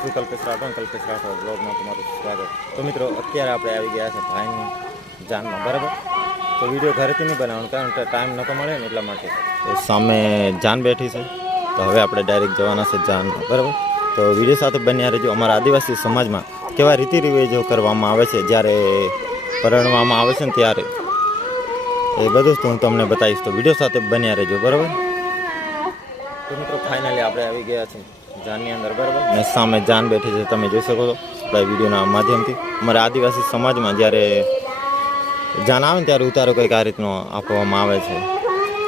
છું કલ્પેશ રાઠોડ. કલ્પેશ રાઠોડ બ્લોગમાં તમારું સ્વાગત. તો મિત્રો અત્યારે આપણે આવી ગયા છે ભાઈની જાનમાં, બરાબર. તો વિડીયો ઘરેથી નહીં બનાવવાનું, કારણ કે ટાઈમ નહોતો મળે ને એટલા માટે. તો સામે જાન બેઠી છે, તો હવે આપણે ડાયરેક્ટ જવાના છે જાનમાં, બરાબર. તો વિડીયો સાથે બન્યા રહેજો. અમારા આદિવાસી સમાજમાં કેવા રીતિ રિવાજો કરવામાં આવે છે જ્યારે પરણવામાં આવે છે ને ત્યારે, એ બધું જ હું તમને બતાવીશ. તો વિડીયો સાથે બન્યા રહેજો, બરાબર. તો મિત્રો ફાઇનલી આપણે આવી ગયા છીએ જાનની અંદર, બરાબર. ને સામે જાન બેઠી છે, તમે જોઈ શકો છો આપણા વિડીયોના માધ્યમથી. અમારા આદિવાસી સમાજમાં જ્યારે જાન આવે ને ત્યારે ઉતારો કંઈક આ રીતનો આપવામાં આવે છે,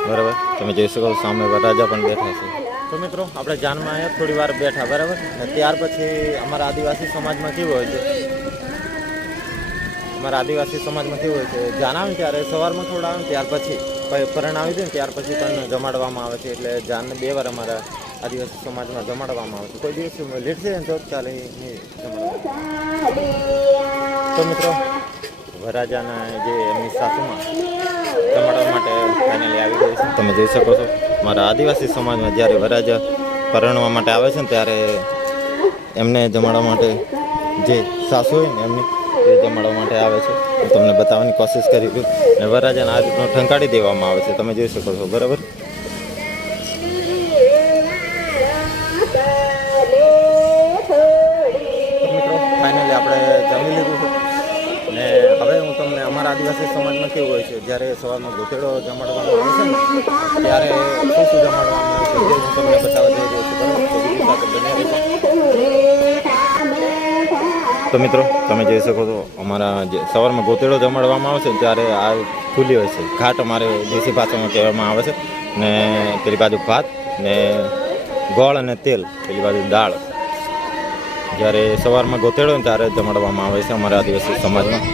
બરાબર. તમે જોઈ શકો છો સામે વરરાજા પણ બેઠા છે. તો મિત્રો આપણે જાનમાં અહીંયા થોડી વાર બેઠા, બરાબર. ને ત્યાર પછી અમારા આદિવાસી સમાજમાં કેવું હોય છે, અમારા આદિવાસી સમાજમાં કેવું હોય છે, જાન આવે ને ત્યારે સવારમાં થોડા આવે ને ત્યાર પછી પરણ આવી જાય ને ત્યાર પછી પણ જમાડવામાં આવે છે. એટલે જાનને 2 વાર અમારા આદિવાસી સમાજમાં જમાડવામાં આવે છે. કોઈ દિવસ લેટ છે ને તો ચાલે નહીં જમાડવામાં. તો મિત્રો વરરાજાના જે એમની સાસુમાં જમાડવા માટે ફાઇનલી આવી ગઈ છે. તમે જોઈ શકો છો મારા આદિવાસી સમાજમાં જ્યારે વરરાજા પરણવા માટે આવે છે ને ત્યારે એમને જમાડવા માટે જે સાસુ હોય ને એમની એ જમાડવા માટે આવે છે. હું તમને બતાવવાની કોશિશ કરી છું. અને વરરાજાને આ રીતનો ઠંકાડી દેવામાં આવે છે, તમે જોઈ શકો છો, બરાબર. મિત્રો ફાઇનલી આપણે જમી લીધું છે ને હવે હું તમને અમારા આદિવાસી સમાજમાં કેવું હોય છે, જ્યારે સવારમાં ગોતેડો જમાડવામાં આવે છે ને ત્યારે શું જમાડવામાં આવે છે એ હું તમને બતાવવા જઈ રહ્યો છું, બરાબર. તો મિત્રો તમે જોઈ શકો છો અમારા જે સવારમાં ગોતેડો જમાડવામાં આવે છે ત્યારે આ ખુલ્લી હોય છે. ઘાટ અમારે દેશી ભાષામાં કહેવામાં આવે છે. ને પેલી બાજુ ભાત ને ગોળ અને તેલ, પેલી બાજુ દાળ. જ્યારે સવારમાં ગોતેડો ને ત્યારે જમાડવામાં આવે છે અમારા આદિવાસી સમાજમાં.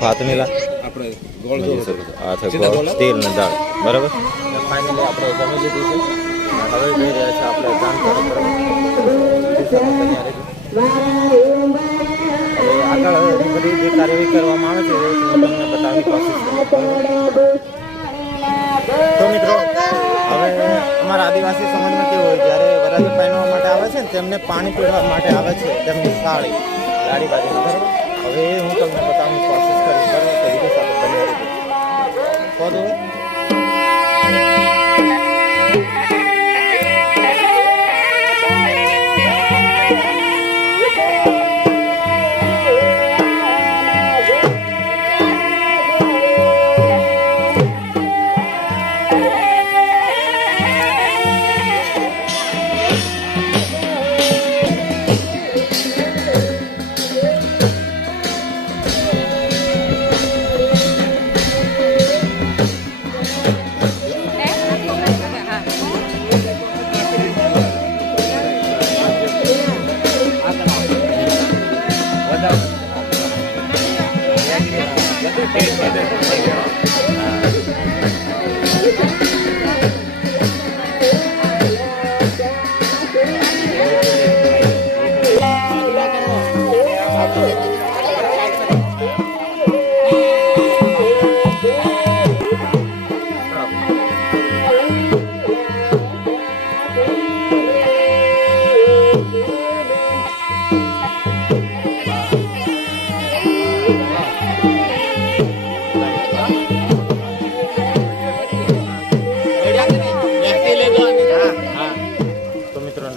ભાત નીલા આપણે ગોળ, આ છે ગોળ, તેલ ને દાળ, બરાબર. ફાઇનલી આપણે જમી લીધું છે. હવે જઈ રહ્યા છે આપણે જાન પર, આગળ બધી જે કાર્યવાહી કરવામાં આવે છે એ હું તમને બતાવવાની કોશિશ કરું. તો મિત્રો હવે અમારા આદિવાસી સમાજમાં કેવું હોય, જ્યારે વરરાજા પહેરવા માટે આવે છે ને તેમને પાણી પીવા માટે આવે છે તેમની સાડી ગાડી બાજુમાં, બરાબર. હવે હું તમને બતાવવાની કોશિશ કરીશ, બરાબર. તો વિડીયો સાથે બની રહેજો.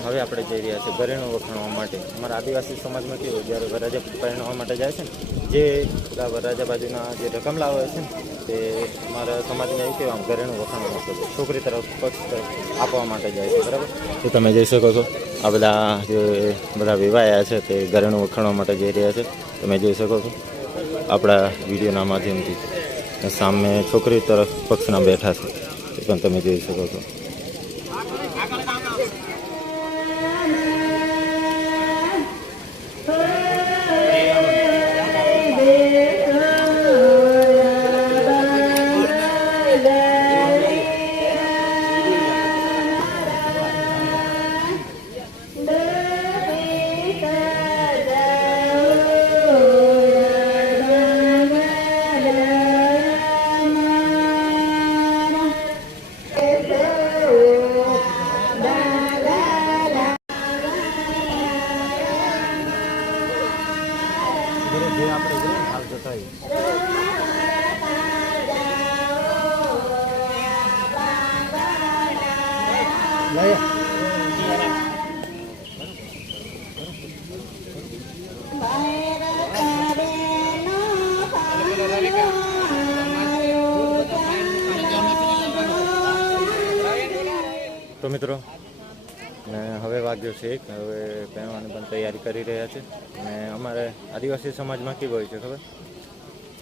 હવે આપણે જઈ રહ્યા છીએ ઘરેણું વખાણવા માટે. અમારા આદિવાસી સમાજમાં કેવું, જ્યારે વરરાજા પરણવા માટે જાય છે ને, જે બધા વરરાજા બાજુના જે રકમ લાવે છે ને તે અમારા સમાજમાં એવું કહેવાય ઘરેણું વખાણવા માટે છોકરી તરફ પક્ષ તરફ આપવા માટે જાય છે, બરાબર. તો તમે જોઈ શકો છો આ બધા જે બધા વિવાયા છે તે ઘરેણું વખાણવા માટે જઈ રહ્યા છે, તમે જોઈ શકો છો આપણા વિડીયોના માધ્યમથી. સામે છોકરી તરફ પક્ષના બેઠા છે એ પણ તમે જોઈ શકો છો. જે આપણે જોઈએ હાલ જતા તો મિત્રો ને હવે વાગ્યો છે 1, હવે પહેરવાની પણ તૈયારી કરી રહ્યા છે. અને અમારે આદિવાસી સમાજમાં કેવું હોય છે ખબર,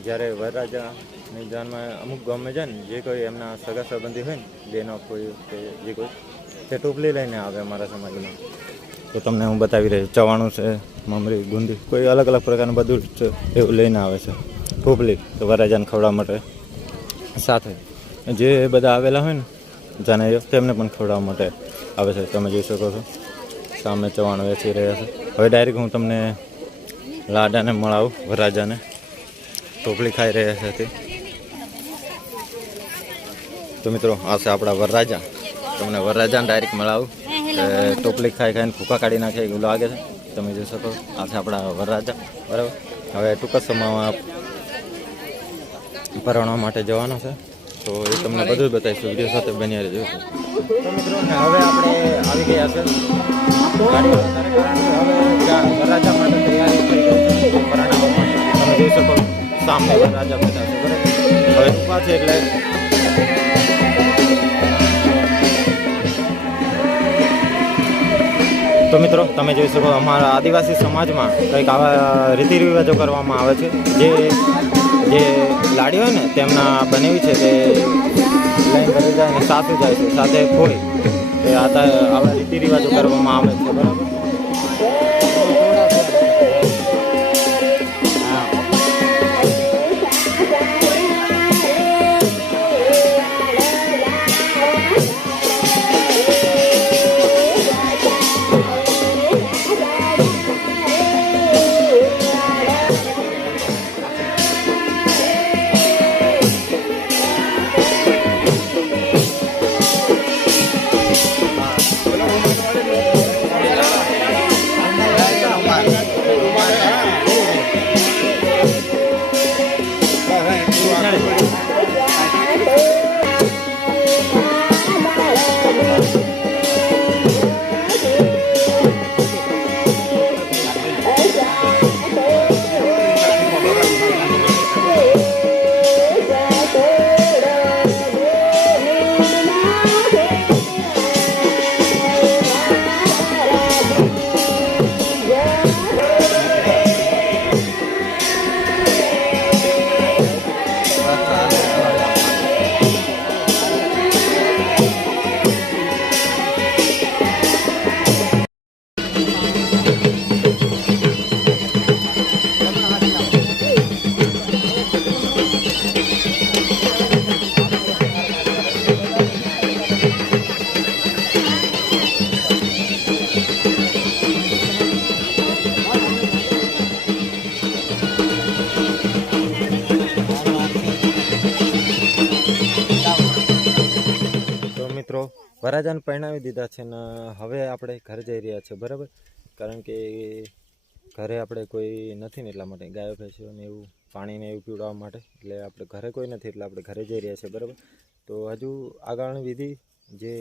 જ્યારે વરરાજાની જાનમાં અમુક ગામમાં જાય ને, જે કોઈ એમના સગા સંબંધી હોય ને, બેનો કોઈ કે જે કોઈ, તે ટોપલી લઈને આવે અમારા સમાજમાં. તો તમને હું બતાવી રહ્યો, ચવાણું છે, મમરી, ગુંદી, કોઈ અલગ અલગ પ્રકારનું બધું એવું લઈને આવે છે ટોપલી, તો વરરાજાને ખવડાવવા માટે. સાથે જે બધા આવેલા હોય ને જાને તેમને પણ ખવડાવવા માટે આવે છે. તમે જોઈ શકો છો સામે ચવાણ વેચી રહ્યા છે. હવે ડાયરેક્ટ હું તમને લાડાને મળાવું, વરરાજાને ટોપલી ખાઈ રહ્યા છે તે. તો મિત્રો આ છે આપણા વરરાજા. તમને વરરાજાને ડાયરેક્ટ મળાવું, ટોપલી ખાઈ ખાઈને ભૂકા કાઢી નાખે એવું લાગે છે. તમે જોઈ શકો આ છે આપણા વરરાજા. બરાબર, હવે ટૂંક સમયમાં પરણવા માટે જવાનો છે, તો એ તમને બધું બતાવીશું. વિડીયો સાથે બન્યા રહેજો. તો મિત્રો હવે આપણે આવી ગયા છે ગાડીઓ, હવે વરરાજા માટે તૈયારી થઈ ગઈ છે પરણાવવા માટે. તમે જોઈ શકો સામે વરરાજા બેઠા છે. બરાબર, હવે ટૂંકા છે એટલે તો મિત્રો તમે જોઈ શકો અમારા આદિવાસી સમાજમાં કંઈક આવા રીતિ રિવાજો કરવામાં આવે છે. જે લાડી હોય ને તેમના બનેવી છે તે લઈને ભરી જાય ને સાસુ જાય છે, સાથે કોઈ તે આવા રીતિ રિવાજો કરવામાં આવે છે. બરાબર, વરરાજાને પરણાવી દીધા છે ને હવે આપણે ઘરે જઈ રહ્યા છીએ. બરાબર, કારણ કે ઘરે આપણે કોઈ નથી ને એટલા માટે, ગાયો ભેંસો ને એવું પાણીને એવું પીવડાવવા માટે, એટલે આપણે ઘરે કોઈ નથી એટલે આપણે ઘરે જઈ રહ્યા છીએ. બરાબર, તો હજુ આગળની વિધિ જે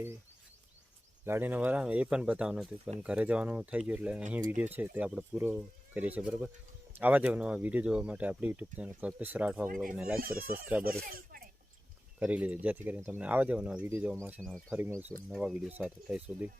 લાડીને વરાવે એ પણ બતાવવાનું હતું, પણ ઘરે જવાનું થઈ ગયું એટલે અહીં વિડીયો છે તે આપણે પૂરો કરીએ છીએ. બરાબર, આવા જ નવા વિડીયો જોવા માટે આપણી યુટ્યુબ ચેનલ કલ્પેશ રાઠવા બ્લોગને લાઈક કરો, સબસ્ક્રાઈબર કરી લેજો, જેથી કરીને તમને આવા જ નવા વિડીયો જોવા મળશે. ફરી મળશું નવા વિડીયો સાથે. ત્યાં સુધી